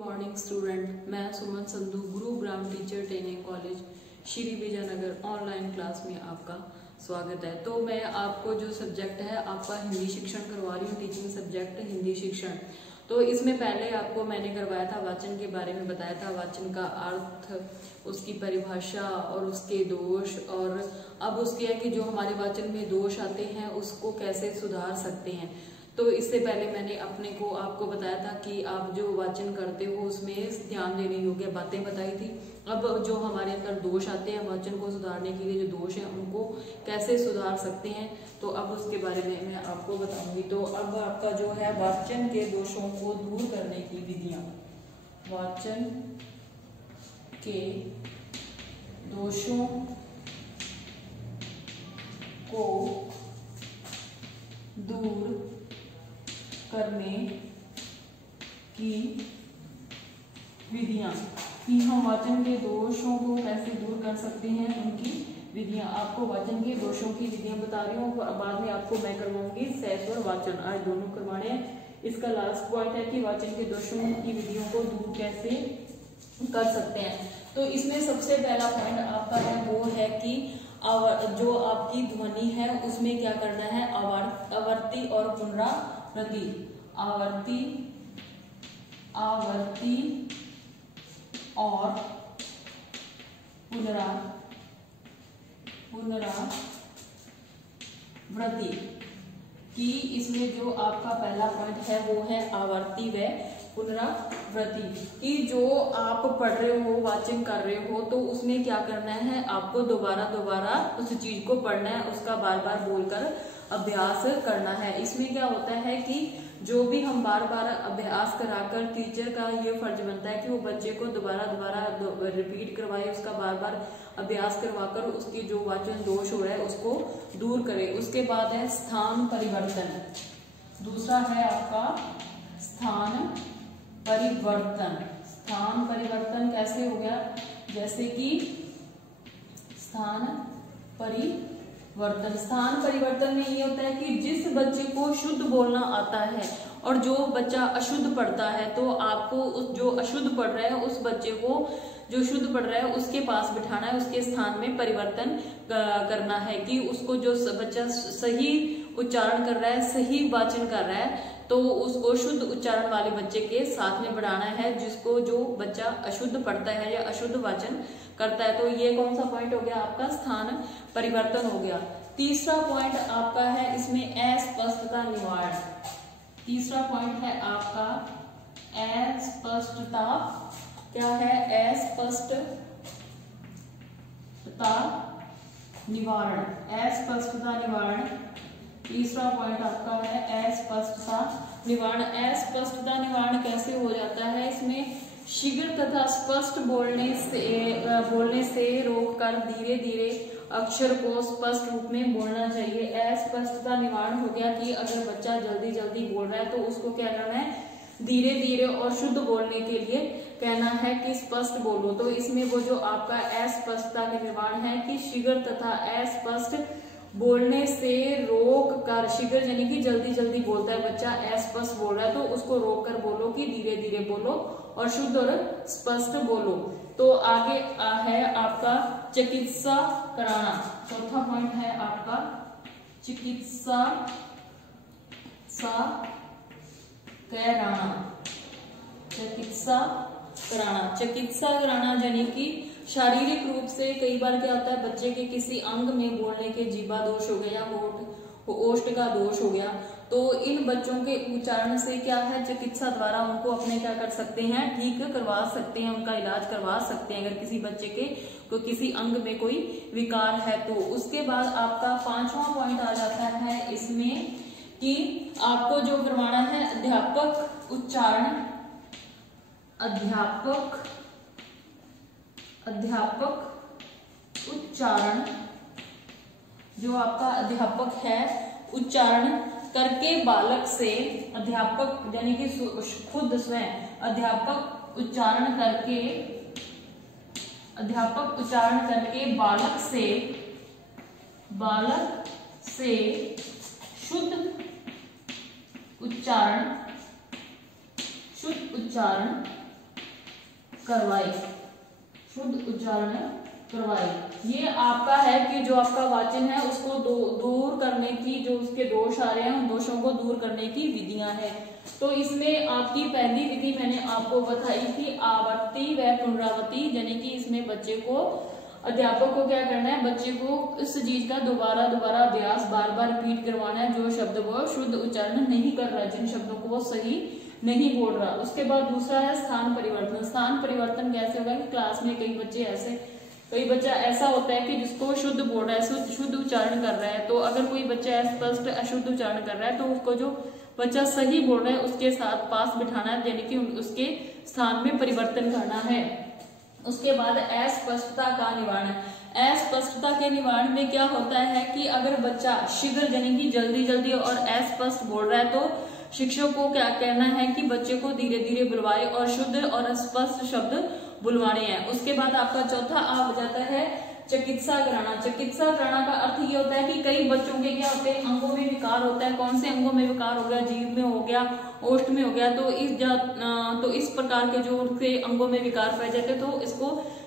Morning student, मैं Suman Sandhu Gurugram teacher training college Shri Vijaynagar online class में आपका स्वागत है। तो मैं आपको जो सब्जेक्ट है आपका हिंदी शिक्षण करवा रही हूँ, टीचिंग सब्जेक्ट हिंदी शिक्षण। तो इसमें पहले आपको मैंने करवाया था वाचन के बारे में, बताया था वाचन का अर्थ, उसकी परिभाषा और उसके दोष, और अब उसके है कि जो हमारे वाचन में दोष आते हैं उसको कैसे सुधार सकते हैं। तो इससे पहले मैंने आपको बताया था कि आप जो वाचन करते हो उसमें ध्यान देने योग्य बातें बताई थी। अब जो हमारे अंदर दोष आते हैं वाचन को सुधारने के लिए, जो दोष हैं उनको कैसे सुधार सकते हैं, तो अब उसके बारे में मैं आपको बताऊंगी। तो अब आपका जो है वाचन के दोषों को दूर करने की विधियां, वाचन के दोषों को दूर करने की विधियां, कि हम वाचन के दोषों को कैसे दूर कर सकते हैं, उनकी विधियां। आपको वाचन के दोषों की विधियां बता रही हूँ, बाद में आपको मैं करवाऊंगी सेस और वाचन, आज दोनों करवाने हैं। इसका लास्ट पॉइंट है कि वाचन के दोषों की विधियों को दूर कैसे कर सकते हैं। तो इसमें सबसे पहला पॉइंट आपका है वो है कि जो आपकी ध्वनि है उसमें क्या करना है, आवर्ती और पुनरावृत्ति, आवर्ती और पुनरावृत्ति कि इसमें जो आपका पहला पॉइंट है वो है आवर्ती व पुनरावृत्ति, कि जो आप पढ़ रहे हो, वाचन कर रहे हो, तो उसमें क्या करना है, आपको दोबारा उस चीज को पढ़ना है, उसका बार बार बोलकर अभ्यास करना है। इसमें क्या होता है कि जो भी हम बार बार अभ्यास कराकर, टीचर का ये फर्ज बनता है कि वो बच्चे को दोबारा रिपीट करवाए, उसका बार बार अभ्यास करवाकर उसकी जो वाचन दोष हो रहा है उसको दूर करे। उसके बाद है स्थान परिवर्तन, दूसरा है आपका स्थान परिवर्तन। स्थान परिवर्तन कैसे हो गया, जैसे कि स्थान परिवर्तन में ये होता है कि जिस बच्चे को शुद्ध बोलना आता है और जो बच्चा अशुद्ध पढ़ता है, तो आपको जो अशुद्ध पढ़ रहा है उस बच्चे को जो शुद्ध पढ़ रहा है उसके पास बिठाना है, उसके स्थान में परिवर्तन करना है, कि उसको जो बच्चा सही उच्चारण कर रहा है, सही वाचन कर रहा है, तो उसको शुद्ध उच्चारण वाले बच्चे के साथ में बढ़ाना है, जिसको जो बच्चा अशुद्ध पढ़ता है या अशुद्ध वाचन करता है। तो ये कौन सा पॉइंट हो गया आपका, स्थान परिवर्तन हो गया। तीसरा पॉइंट आपका है इसमें अस्पष्टता निवारण। तीसरा पॉइंट है आपका अस्पष्टता, क्या है, अस्पष्टता निवारण, अस्पष्टता निवारण। तीसरा पॉइंट आपका है अस्पष्टता निवारण। अस्पष्टता निवारण कैसे हो जाता है, इसमें शीघ्र तथा स्पष्ट बोलने से रोककर धीरे धीरे अक्षर को स्पष्ट रूप में बोलना चाहिए। अस्पष्टता निवारण हो गया कि अगर बच्चा जल्दी जल्दी बोल रहा है तो उसको क्या करना है, धीरे धीरे और शुद्ध बोलने के लिए कहना है कि स्पष्ट बोलो। तो इसमें वो जो आपका अस्पष्टता के निवारण है कि शीघ्र तथा अस्पष्ट बोलने से रोक कर, शीघ्र यानी कि जल्दी जल्दी बोलता है बच्चा, अस्पष्ट बोल रहा है तो उसको रोक कर बोलो कि धीरे धीरे बोलो और शुद्ध और स्पष्ट बोलो। तो आगे है आपका चिकित्सा कराना। चौथा पॉइंट है आपका चिकित्सा कराना यानी कि शारीरिक रूप से कई बार क्या होता है, बच्चे के किसी अंग में बोलने के जीवा दोष हो गया या ओष्ठ का दोष हो गया, तो इन बच्चों के उच्चारण से क्या है, चिकित्सा द्वारा उनको अपने क्या कर सकते हैं, ठीक करवा सकते हैं, उनका इलाज करवा सकते हैं अगर किसी बच्चे के किसी अंग में कोई विकार है तो। उसके बाद आपका पांचवा पॉइंट आ जाता है इसमें कि आपको जो करवाना है अध्यापक उच्चारण जो आपका अध्यापक है उच्चारण करके बालक से, अध्यापक यानी कि खुद स्वयं अध्यापक उच्चारण करके बालक से शुद्ध उच्चारण करवाए, शुद्ध उच्चारण करवाए। ये आपका है कि जो आपका वाचन है उसको दूर करने की, जो उसके दोष आ रहे हैं उन दोषों को दूर करने की विधियां हैं। तो इसमें आपकी पहली विधि मैंने आपको बताई थी आवर्ती व पुनरावृत्ति, यानी कि इसमें बच्चे को, अध्यापक को क्या करना है, बच्चे को इस चीज का दोबारा अभ्यास बार बार रिपीट करवाना है जो शब्द वो शुद्ध उच्चारण नहीं कर रहा, जिन शब्दों को वो सही नहीं बोल रहा। उसके बाद दूसरा है स्थान परिवर्तन। स्थान परिवर्तन कैसे होगा कि क्लास में कई बच्चा ऐसा होता है कि जिसको शुद्ध बोल रहा है, शुद्ध उच्चारण कर रहा है, तो अगर कोई बच्चा अस्पष्ट अशुद्ध उच्चारण कर रहा है तो उसको जो बच्चा सही बोल रहा है उसके साथ पास बिठाना है, यानी कि उसके स्थान में परिवर्तन करना है। उसके बाद अस्पष्टता का निवारण। अस्पष्टता के निवारण में क्या होता है कि अगर बच्चा शीघ्र यानी कि जल्दी और अस्पष्ट बोल रहा है तो शिक्षक को क्या कहना है कि बच्चे को धीरे धीरे बुलवाए और शुद्ध और स्पष्ट शब्द बुलवाने हैं। उसके बाद आपका चौथा आ जाता है चिकित्सा कराना। चिकित्सा कराना का अर्थ ये होता है कि कई बच्चों के क्या होते हैं, अंगों में विकार होता है। कौन से अंगों में विकार हो गया, जीभ में हो गया, ओष्ठ में हो गया, तो इस प्रकार के जो उनके अंगों में विकार पाए जाते हैं तो इसको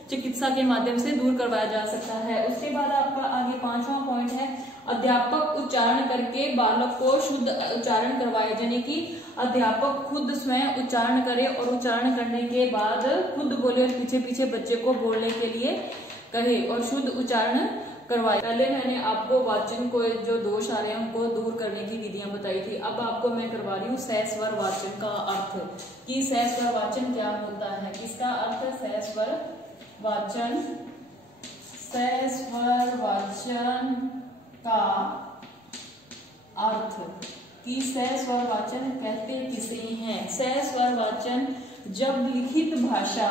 चिकित्सा के माध्यम से दूर करवाया जा सकता है। उसके बाद आपका आगे 5वां पॉइंट है अध्यापक उच्चारण करके बालक को शुद्ध उच्चारण करवाए, यानी कि अध्यापक खुद स्वयं उच्चारण करे और उच्चारण करने के बाद खुद बोले और पीछे पीछे बच्चे को बोलने के लिए कहे और शुद्ध उच्चारण करवाए। पहले मैंने आपको वाचन को जो दोष आ रहे हैं उनको दूर करने की विधियां बताई थी। अब आपको मैं करवा रही हूँ सहस्वर वाचन का अर्थ कि सहस्वर वाचन क्या होता है। किसका अर्थ है सहस्वर वाचन? सहस्वर वाचन का अर्थ कि सहस्वर वाचन कहते किसे हैं। सहस्वर वाचन जब लिखित भाषा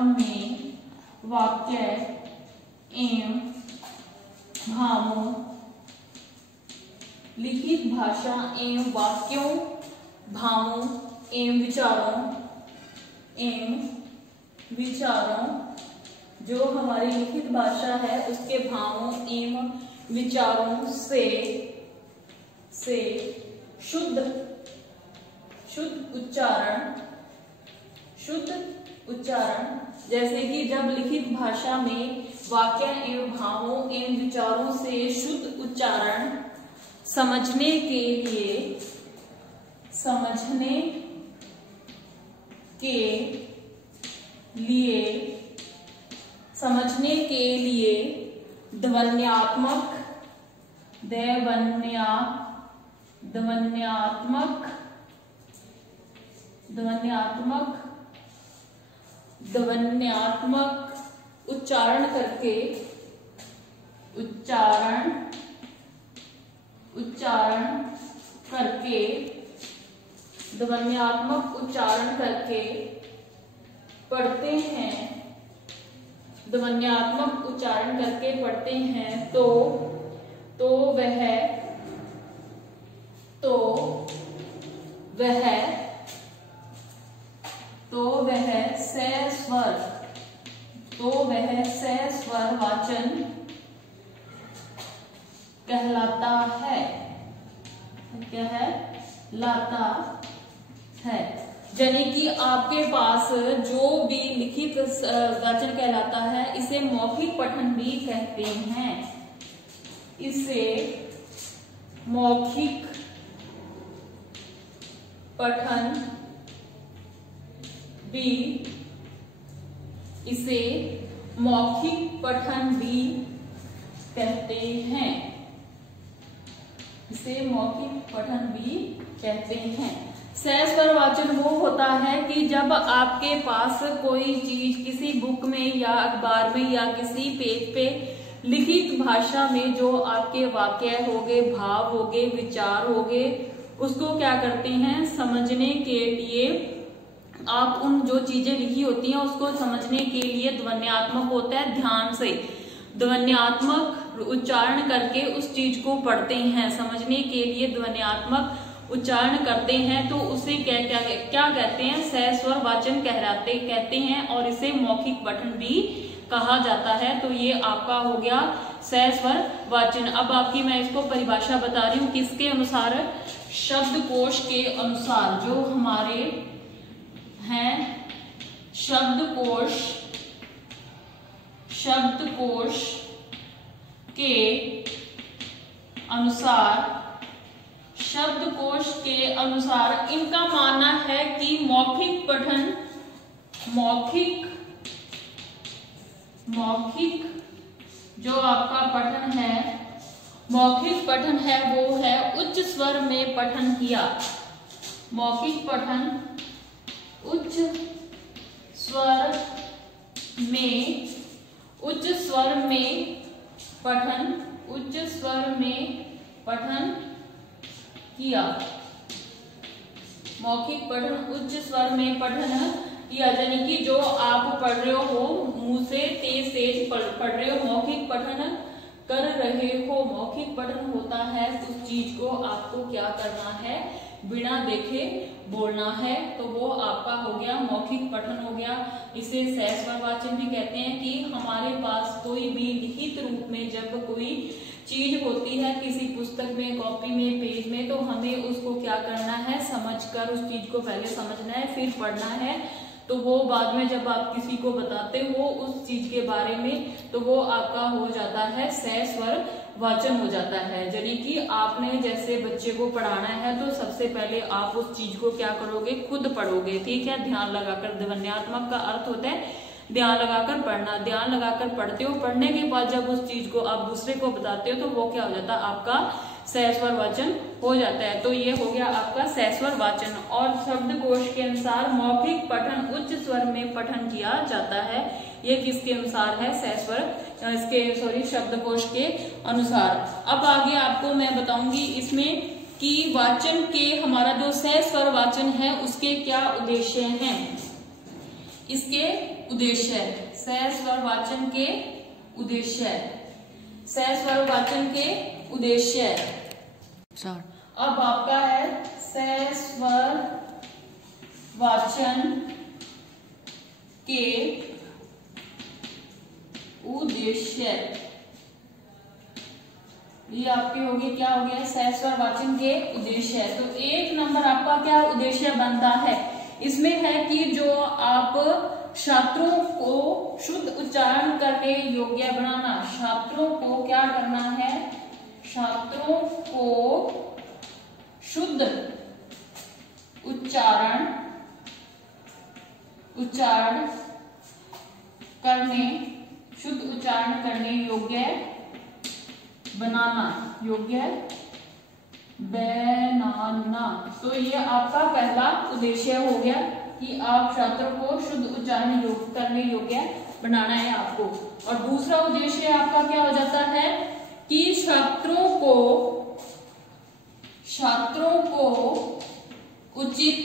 में वाक्य एवं भावों, लिखित भाषा एवं वाक्यों, भावों एवं विचारों जो हमारी लिखित भाषा है उसके भावों एवं विचारों से शुद्ध उच्चारण, जैसे कि जब लिखित भाषा में वाक्य एवं भावों एवं विचारों से शुद्ध उच्चारण समझने के लिए ध्वन्यात्मक उच्चारण करके ध्वन्यात्मक उच्चारण करके पढ़ते हैं तो वह सहस्वर वाचन कहलाता है। यानी कि आपके पास जो भी लिखित वाचन कहलाता है इसे मौखिक पठन भी कहते हैं। इसे मौखिक पठन भी कहते हैं। सहस्वर वाचन वो होता है कि जब आपके पास कोई चीज किसी बुक में या अखबार में या किसी पेज पे लिखित भाषा में जो आपके वाक्य हो गए, भाव हो गए, विचार हो गए, उसको क्या करते हैं समझने के लिए आप उन जो चीजें लिखी होती हैं उसको समझने के लिए ध्वन्यात्मक होता है, ध्यान से ध्वन्यात्मक उच्चारण करके उस चीज को पढ़ते हैं। समझने के लिए ध्वन्यात्मक उच्चारण करते हैं तो उसे क्या कहते हैं, सहस्वर वाचन कहते हैं, और इसे मौखिक पठन भी कहा जाता है। तो ये आपका हो गया सहस्वर वाचन। अब आपकी मैं इसको परिभाषा बता रही हूँ किसके अनुसार, शब्दकोश के अनुसार। जो हमारे हैं शब्दकोश के अनुसार इनका मानना है कि मौखिक जो आपका पठन है, मौखिक पठन है वो है उच्च स्वर में पठन किया। मौखिक पठन उच्च स्वर में पठन किया। मौखिक पठन उच्च स्वर में पठन किया, यानी कि जो आप पढ़ रहे हो मुंह से तेज पढ़ रहे हो, मौखिक पठन कर रहे हो। मौखिक पठन होता है उस चीज को आपको क्या करना है, बिना देखे बोलना है, तो वो आपका हो गया मौखिक पठन हो गया। इसे सहस्वर वाचन भी कहते हैं कि हमारे पास कोई भी लिखित रूप में जब कोई चीज होती है किसी पुस्तक में, कॉपी में, पेज में, तो हमें उसको क्या करना है, समझकर उस चीज को पहले समझना है, फिर पढ़ना है। तो वो बाद में जब आप किसी को बताते हो उस चीज के बारे में, तो वो आपका हो जाता है सहस्वर वाचन हो जाता है। यानी कि आपने जैसे बच्चे को पढ़ाना है तो सबसे पहले आप उस चीज को क्या करोगे, खुद पढ़ोगे, ठीक है, ध्यान लगाकर। ध्वन्यात्मक का अर्थ होता है ध्यान लगाकर पढ़ना। ध्यान लगाकर पढ़ते हो, पढ़ने के बाद जब उस चीज को आप दूसरे को बताते हो तो वो क्या हो जाता है, आपका सहस्वर वाचन हो जाता है। तो ये हो गया आपका सहस्वर वाचन। और शब्दकोश के अनुसार मौखिक पठन उच्च स्वर में पठन किया जाता है। ये किसके अनुसार है, शब्दकोश के अनुसार। अब आगे आपको मैं बताऊंगी इसमें कि वाचन के हमारा जो सहस्वर वाचन है उसके क्या उद्देश्य हैं। इसके उद्देश्य, सहस्वर वाचन के उद्देश्य। अब आपका है सहस्वर वाचन के उद्देश्य। ये आपके हो गए, क्या हो गया, सहस्वर वाचन के उद्देश्य। तो एक नंबर आपका क्या उद्देश्य बनता है, इसमें है कि जो आप छात्रों को शुद्ध उच्चारण करने योग्य बनाना। छात्रों को क्या करना है, छात्रों को शुद्ध उच्चारण करने योग्य बनाना। तो ये आपका पहला उद्देश्य हो गया कि आप छात्रों को शुद्ध उच्चारण करने योग्य बनाना है आपको। और दूसरा उद्देश्य आपका क्या हो जाता है कि छात्रों को उचित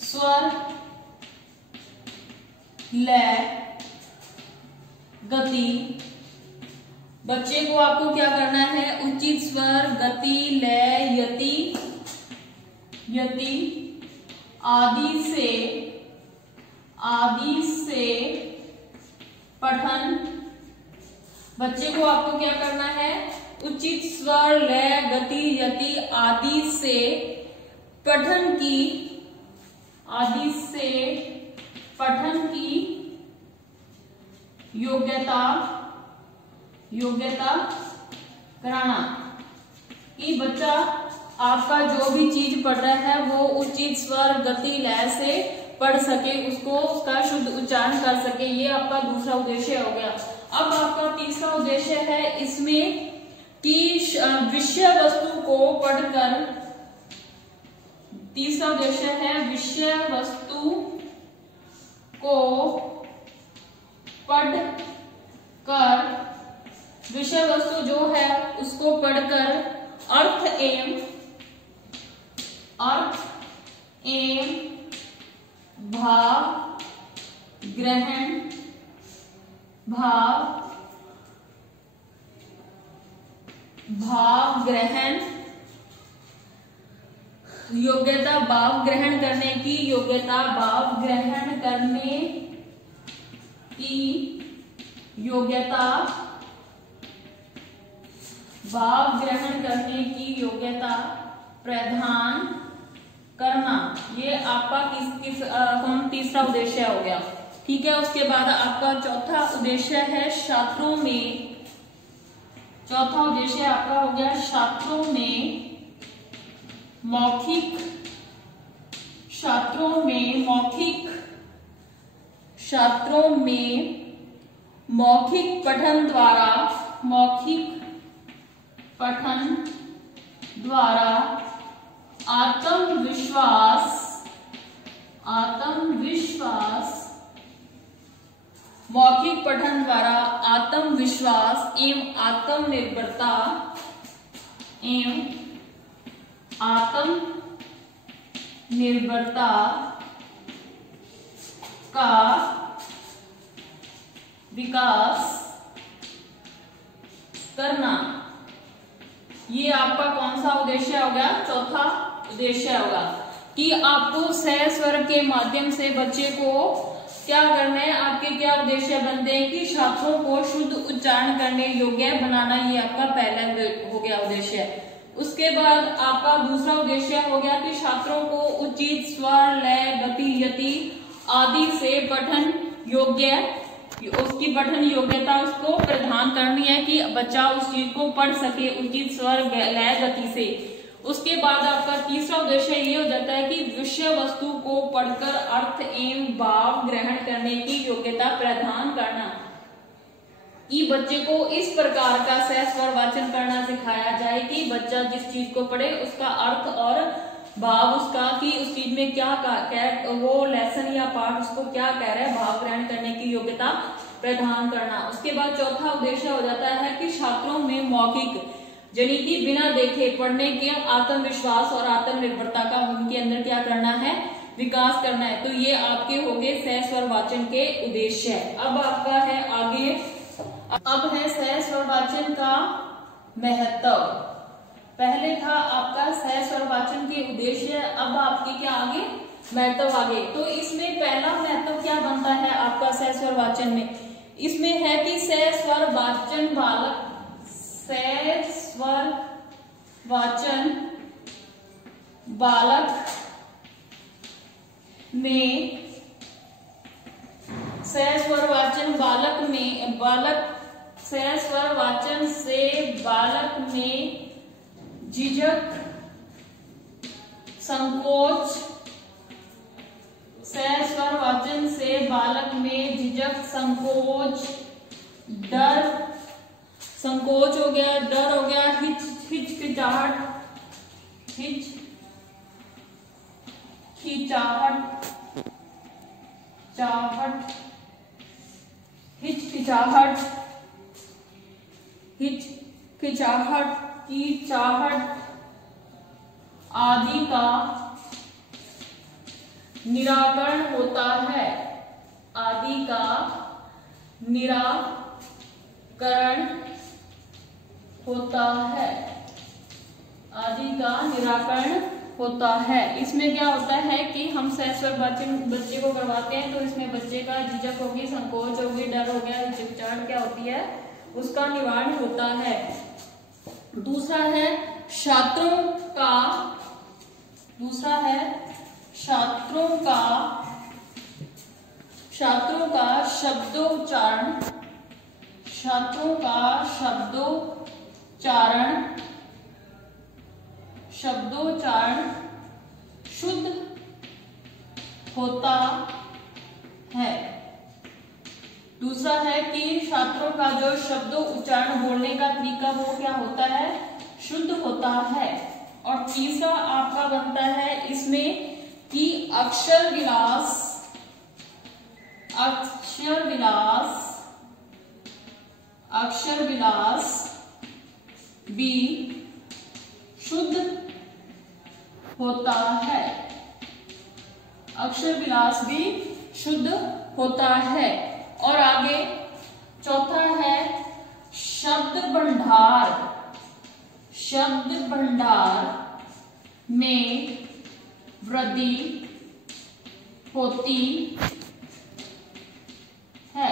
स्वर, लय, गति। बच्चे को आपको क्या करना है, उचित स्वर, गति, लय, यति आदि से पठन। बच्चे को आपको क्या करना है, उचित स्वर, लय, गति, यति आदि से पठन की योग्यता कराना। कि बच्चा आपका जो भी चीज पढ़ रहा है वो उचित स्वर, गति, लय से पढ़ सके, उसका शुद्ध उच्चारण कर सके। ये आपका दूसरा उद्देश्य हो गया। अब आपका तीसरा उद्देश्य है इसमें कि विषय वस्तु को पढ़कर। तीसरा उद्देश्य है विषय वस्तु को पढ़कर, विषय वस्तु जो है उसको पढ़कर अर्थ एवं भाव ग्रहण योग्यता भाव ग्रहण करने की, योग्यता भाव ग्रहण करने की, योग्यता भाव ग्रहण करने की योग्यता प्रदान करना। ये आपका कौन तीसरा उद्देश्य हो गया। ठीक है, उसके बाद आपका चौथा उद्देश्य है छात्रों में, चौथा उद्देश्य आपका हो गया छात्रों में मौखिक, छात्रों में मौखिक, छात्रों में मौखिक पठन द्वारा, मौखिक पठन द्वारा आत्मविश्वास, आत्मविश्वास, मौखिक पठन द्वारा आत्मविश्वास एवं आत्मनिर्भरता, एवं आत्मनिर्भरता का विकास करना। ये आपका कौन सा उद्देश्य होगा, चौथा उद्देश्य होगा कि आपको सह स्वर के माध्यम से बच्चे को क्या करना है, आपके क्या उद्देश्य बनते हैं कि छात्रों को शुद्ध उच्चारण करने योग्य बनाना। ये आपका पहला हो गया उद्देश्य। उसके बाद आपका दूसरा उद्देश्य हो गया कि छात्रों को उचित स्वर, लय, गति, यति आदि से पठन योग्य, उसकी पठन योग्यता उसको प्रदान करनी है कि बच्चा उस चीज को पढ़ सके उचित स्वर, लय, गति से। उसके बाद आपका तीसरा उद्देश्य ये हो जाता है कि विषय वस्तु को पढ़कर अर्थ एवं भाव ग्रहण करने की योग्यता प्रदान करना, कि बच्चे को इस प्रकार का सह स्वर वाचन करना सिखाया जाए कि बच्चा जिस चीज को पढ़े उसका अर्थ और भाव उसका, कि उस चीज में क्या वो लेसन या पाठ उसको क्या कह रहा है, भाव ग्रहण करने की योग्यता प्रदान करना। उसके बाद चौथा उद्देश्य हो जाता है कि छात्रों में मौखिक यानी कि बिना देखे पढ़ने के आत्मविश्वास और आत्मनिर्भरता का उनके अंदर क्या करना है, विकास करना है। तो ये आपके हो गए सह स्वर वाचन के उद्देश्य। अब आपका है आगे, अब है सह स्वर वाचन का महत्व। पहले था आपका सह स्वर वाचन के उद्देश्य, अब आपके क्या आगे महत्व आगे। तो इसमें पहला महत्व क्या बनता है आपका सह स्वर वाचन में, इसमें है कि सह स्वर वाचन बालक, सह स्वर वाचन बालक में, सह स्वर वाचन बालक में, बालक सह स्वर वाचन से बालक में झिझक, संकोच, सह स्वर वाचन से बालक में झिझक, संकोच, डर, संकोच हो गया, डर हो गया, हिचकिचाहट, हिचकिचाहट की चाहट आदि का निराकरण होता है, आदि का निराकरण होता है, आदि का निराकरण होता है। इसमें क्या होता है कि हम सह स्वर वाचन बच्चे को करवाते हैं तो इसमें बच्चे का झिझक होगी, संकोच होगी, डर हो गया, हिचकिचाहट क्या होती है, उसका निवारण होता है। दूसरा है छात्रों का, दूसरा है छात्रों का शब्दोच्चारण, छात्रों का शब्दोच्चारण शुद्ध होता है। दूसरा है कि छात्रों का जो शब्दों उच्चारण बोलने का तरीका वो क्या होता है, शुद्ध होता है। और तीसरा आपका बनता है इसमें कि अक्षर विलास भी शुद्ध होता है, अक्षर विलास भी शुद्ध होता है। और आगे चौथा है शब्द भंडार, शब्द भंडार में वृद्धि होती है।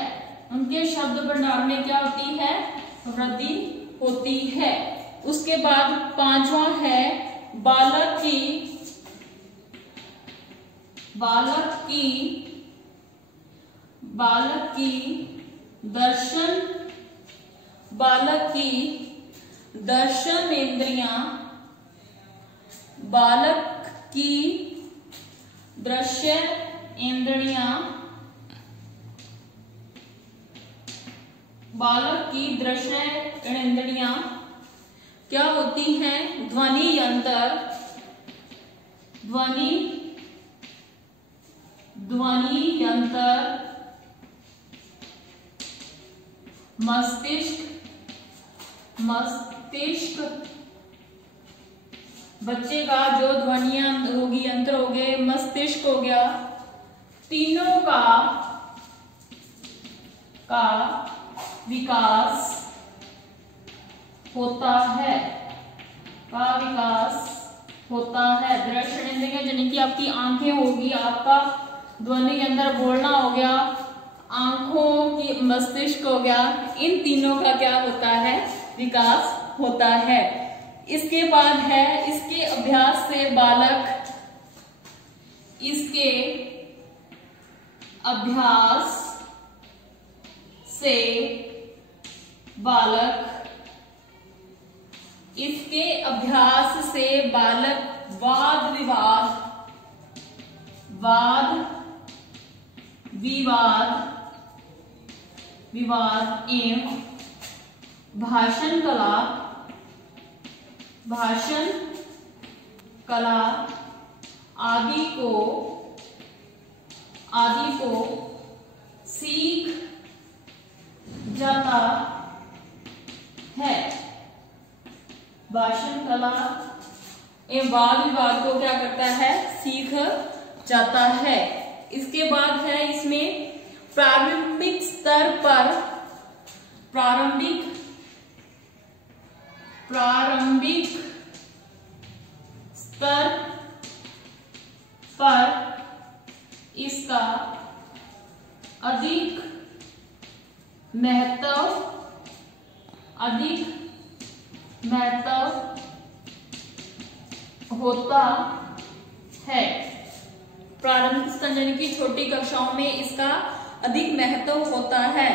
उनके शब्द भंडार में क्या होती है? वृद्धि होती है। उसके बाद पांचवा है बालक की दर्शन इंद्रियां, बालक की दृश्य इंद्रियां, बालक की दृश्य इंद्रियां क्या होती हैं? ध्वनि यंत्र, मस्तिष्क, बच्चे का जो ध्वनियां होगी, यंत्र हो गए, मस्तिष्क हो गया, तीनों का विकास होता है, दृश्य इंद्रियां यानी कि आपकी आंखें होगी, आपका ध्वनि यंत्र बोलना हो गया, आंखों की मस्तिष्क हो गया, इन तीनों का क्या होता है? विकास होता है। इसके बाद है इसके अभ्यास से बालक वाद विवाद एवं भाषण कला आदि को सीख जाता है। भाषण कला एवं वाद विवाद को क्या करता है? सीख जाता है। इसके बाद है इसमें प्रारंभिक स्तर पर इसका अधिक महत्व होता है। प्रारंभिक स्तर यानी कि छोटी कक्षाओं में इसका अधिक महत्व होता है।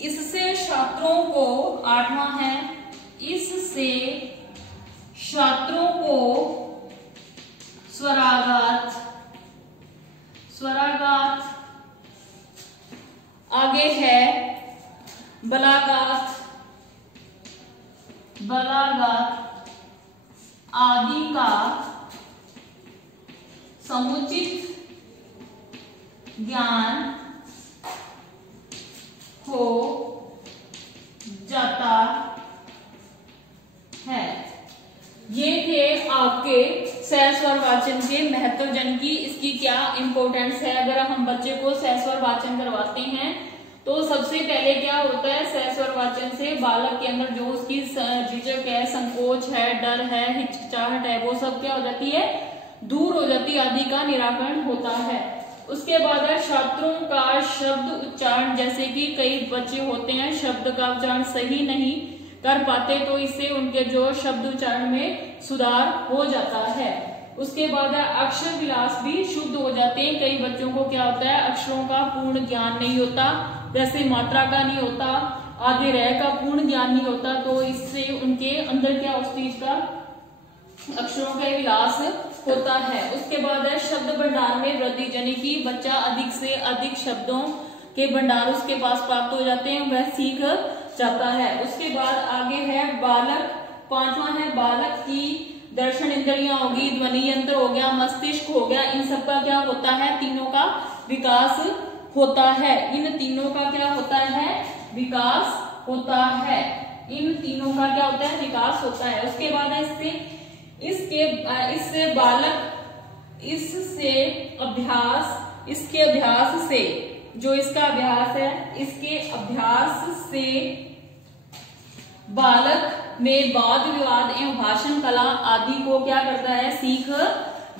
इससे छात्रों को, आठवां है, इससे छात्रों को स्वराघात, आगे है बलाघात आदि का समुचित ज्ञान हो जाता है। ये थे आपके सहस्वर वाचन के महत्व जन की, इसकी क्या इंपॉर्टेंस है। अगर हम बच्चे को सहस्वर वाचन करवाते हैं तो सबसे पहले क्या होता है? सहस्वर वाचन से बालक के अंदर जो उसकी झिझक है, संकोच है, डर है, हिचकिचाहट है, वो सब क्या हो जाती है? दूर हो जाती है, आदि का निराकरण होता है। उसके बाद है छात्रों का शब्द उच्चारण, जैसे कि कई बच्चे होते हैं शब्द का उच्चारण सही नहीं कर पाते, तो इससे उनके जो शब्द उच्चारण में सुधार हो जाता है। उसके बाद है अक्षर विलास भी शुद्ध हो जाते हैं। कई बच्चों को क्या होता है? अक्षरों का पूर्ण ज्ञान नहीं होता, जैसे मात्रा का नहीं होता, आगे रह का पूर्ण ज्ञान नहीं होता, तो इससे उनके अंदर क्या उस चीज का अक्षरों का विलास होता है। उसके बाद है शब्द भंडार में वृद्धि, यानी कि बच्चा अधिक से अधिक शब्दों के भंडार उसके पास प्राप्त हो जाते हैं, वह सीख जाता है। उसके बाद आगे है बालक, पांचवा है बालक की दर्शन इंद्रियां होगी, ध्वनि यंत्र हो गया, मस्तिष्क हो गया, इन सब का क्या होता है? तीनों का विकास होता है। इन तीनों का क्या होता है? विकास होता है। इन तीनों का क्या होता है? विकास होता है। उसके बाद है इससे बालक इसके अभ्यास से, जो इसका अभ्यास है, इसके अभ्यास से बालक में वाद विवाद एवं भाषण कला आदि को क्या करता है? सीख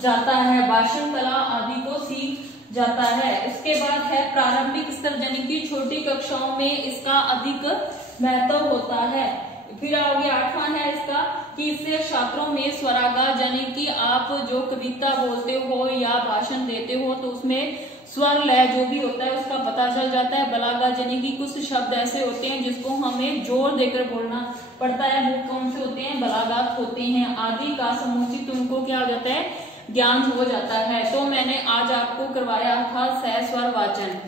जाता है, भाषण कला आदि को सीख जाता है। उसके बाद है प्रारंभिक स्तर यानी कि छोटी कक्षाओं में इसका अधिक महत्व होता है। फिर आगे 8वां है इसका कि इससे छात्रों में स्वराघात यानी कि आप जो कविता बोलते हो या भाषण देते हो तो उसमें स्वर लय जो भी होता है उसका पता चल जाता है। बलाघात यानी कि कुछ शब्द ऐसे होते हैं जिसको हमें जोर देकर बोलना पड़ता है, वो कौन से होते हैं, बलाघात होते हैं। आदि का समुचित उनको क्या हो जाता है, ज्ञान हो जाता है। तो मैंने आज आपको करवाया था सहस्वर वाचन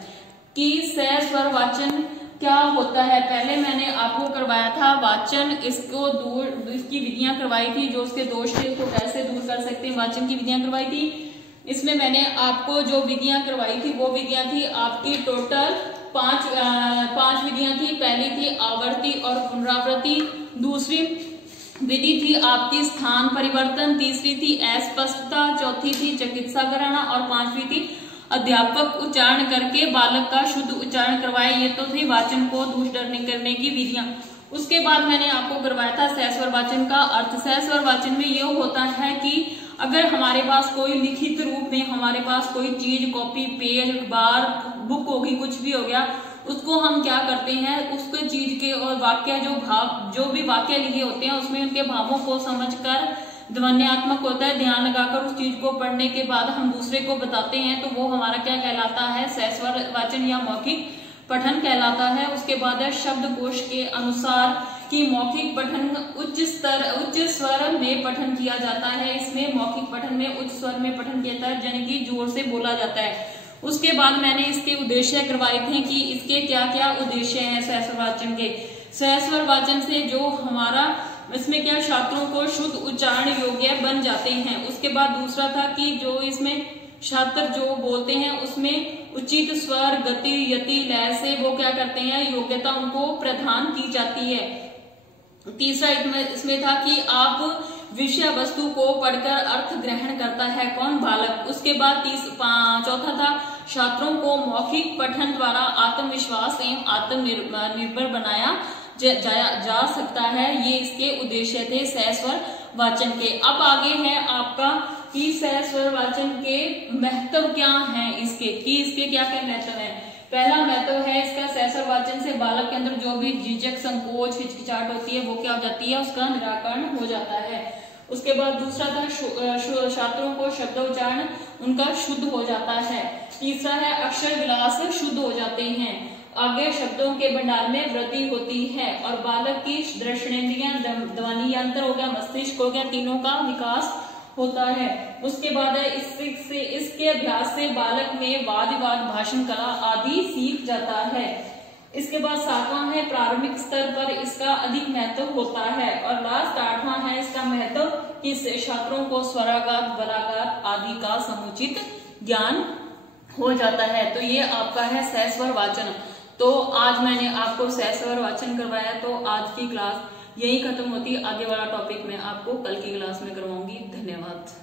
कि सहस्वर वाचन क्या होता है। पहले मैंने आपको करवाया था वाचन, इसको दूर इसकी विधियां करवाई थी, जो उसके दोष थे उसको कैसे दूर कर सकते हैं, वाचन की विधियां करवाई थी। इसमें मैंने आपको जो विधियां करवाई थी वो विधियां थी आपकी टोटल पांच विधियां थी। पहली थी आवर्ती और पुनरावृत्ति, दूसरी विधि थी आपकी स्थान परिवर्तन, तीसरी थी अस्पष्टता, चौथी थी चिकित्सा कराना और पांचवी थी अध्यापक उच्चारण करके बालक का शुद्ध उच्चारण करवाए। ये तो थी वाचन को दूषण करने की विधियां। उसके बाद मैंने आपको करवाया था सहस्वर वाचन का अर्थ। सहस्वर वाचन में यह होता है कि अगर हमारे पास कोई लिखित रूप में हमारे पास कोई चीज, कॉपी, पेज, अखबार, बुक होगी, कुछ भी हो गया, उसको हम क्या करते हैं, उसके चीज के और वाक्य जो भी वाक्य लिखे होते हैं उसमें उनके भावों को समझकर ध्वन्यात्मक होता है, ध्यान लगाकर उस चीज को पढ़ने के बाद हम दूसरे को बताते हैं, तो वो हमारा क्या कहलाता है, सहस्वर वाचन या मौखिक पठन कहलाता है। उसके बाद है शब्दकोश के अनुसार कि मौखिक पठन उच्च स्वर में पठन किया जाता है। इसमें मौखिक पठन में उच्च स्वर में पठन किया जाता है, यानी कि जोर से बोला जाता है। उसके बाद मैंने इसके उद्देश्य करवाए थे कि इसके क्या क्या उद्देश्य हैं सहस्वर वाचन के। सहस्वर वाचन से जो हमारा इसमें क्या छात्रों को शुद्ध उच्चारण योग्य बन जाते हैं। उसके बाद दूसरा था कि जो इसमें छात्र जो बोलते हैं उसमें उचित स्वर, गति, यति, लय से वो क्या करते हैं, योग्यता उनको प्रदान की जाती है। तीसरा इसमें था कि आप विषय वस्तु को पढ़कर अर्थ ग्रहण करता है कौन, बालक। उसके बाद चौथा था छात्रों को मौखिक पठन द्वारा आत्मविश्वास एवं आत्मनिर्भर बनाया जा सकता है। ये इसके उद्देश्य थे सहस्वर वाचन के। अब आगे है आपका कि सहस्वर वाचन के महत्व क्या है, इसके क्या क्या महत्व है। पहला महत्व है इसका, सहस्वर वाचन से बालक के अंदर जो भी झिझक, संकोच, हिचकिचाहट होती है वो क्या हो जाती है, उसका निराकरण हो जाता है। उसके बाद दूसरा था छात्रों को शब्दोच्चारण उनका शुद्ध हो जाता है। तीसरा है अक्षर विलास शुद्ध हो जाते हैं। आगे शब्दों के भंडार में वृद्धि होती है और बालक की दर्शनेंद्रियां, ध्वनि यंत्र हो गया, मस्तिष्क हो गया, तीनों का विकास होता है। उसके बाद इसके अभ्यास से बालक में वाद विवाद, भाषण कला आदि सीख जाता है। इसके बाद 7वां है प्रारंभिक स्तर पर इसका अधिक महत्व होता है। और लास्ट 8वां है इसका महत्व कि छात्रों को स्वराघात, बलाघात आदि का समुचित ज्ञान हो जाता है। तो ये आपका है सहस्वर वाचन। तो आज मैंने आपको सहस्वर वाचन करवाया, तो आज की क्लास यही खत्म होती है। आगे वाला टॉपिक मैं आपको कल की क्लास में करवाऊंगी। धन्यवाद।